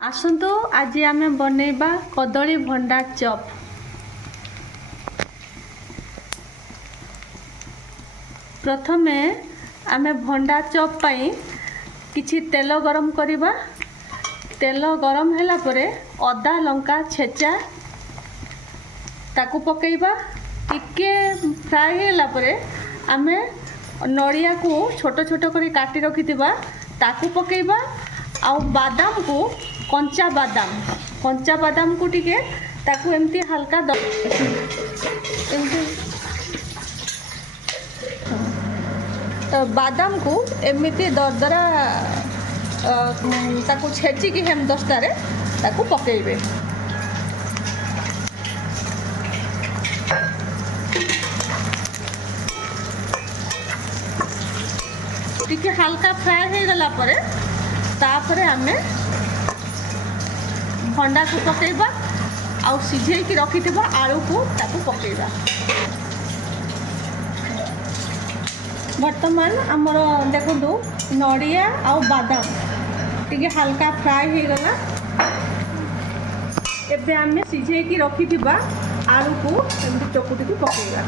आसतु आज आम बनैबा कदली भंडा चप। प्रथमे आम भंडा चप पाई किछि तेल गरम करिबा। तेल गरम हैला परे अदा लंका छेचा ताकू पकेइबा। टिके फ्राई हैला परे आमे नड़िया को छोट छोट करी काटी रखिथिबा ताकू पकेइबा। आउ बादाम को कंचा बादाम को टिके ताकू एमती हल्का एमती तो बादाम को एमती दरदरा ताकू छेची की हेम दस्तारे ताकू पकेइबे। टिके हल्का फ्राई हो गला परे तापरे आमे भंडा को पकेइबा। आउ सिझे की रखिथिबा आलू को ताकू पकेइबा। वर्तमान आमर देखो नड़िया आउ बादाम टिके हल्का फ्राई हो गला। एबे आमे सिझे की रखिथिबा आलू को एमती चकुटी को पकेइबा।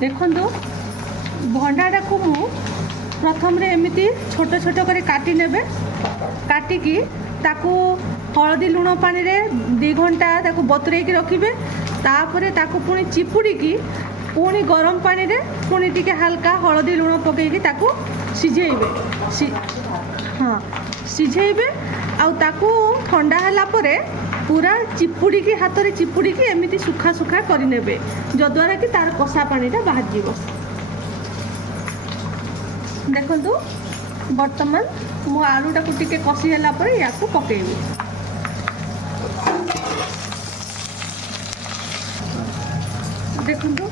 देखो भंडाटा को मु प्रथम रे एमती छोट छोट कर काटी नेबे। काटिकी ताकू हलदी लुण पानी रे 2 घंटा ताकू बतुरे की रखिबे। तापरे ताकू पुणी चिपुड़ी की पुणी गरम पानी रे पुणी टिके हल्का हलदी लुण पकेकी ताकू सिझेइबे। हाँ सिझेइबे। आउ ताकू ठंडा हैला परे पूरा चिपुड़ी की हाथ रे चिपुड़ी की एमती सुखा सुखा कर नेबे जद्वारा कि तार कषा पानीटा बाहर जीवो। देखंतु वर्तमान मो आलूटा को टिके कषि हैला परे या को पकेइबी। देखंतु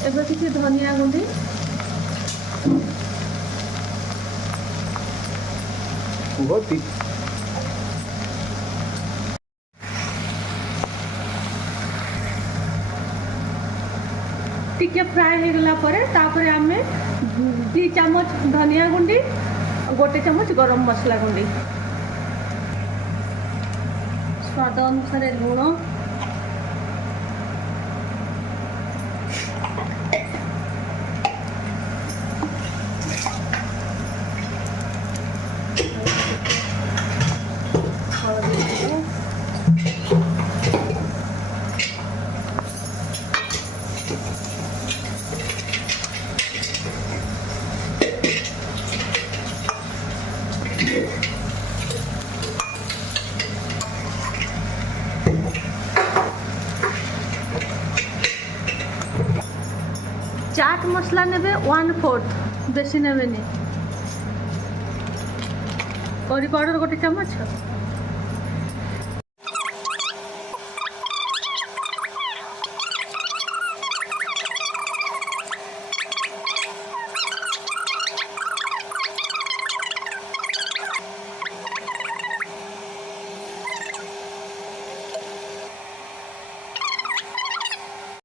एबे किसी धनिया गुंडी टिके फ्राई हो गला परे तापरे आमे 2 चम्मच धनिया गुंडी 1 चम्मच गरम मसला गुंडी स्वाद अनुसार लुण चाट मसला नेबे 1/4 बेसी नेबेनी। करी पाउडर 1 चम्मच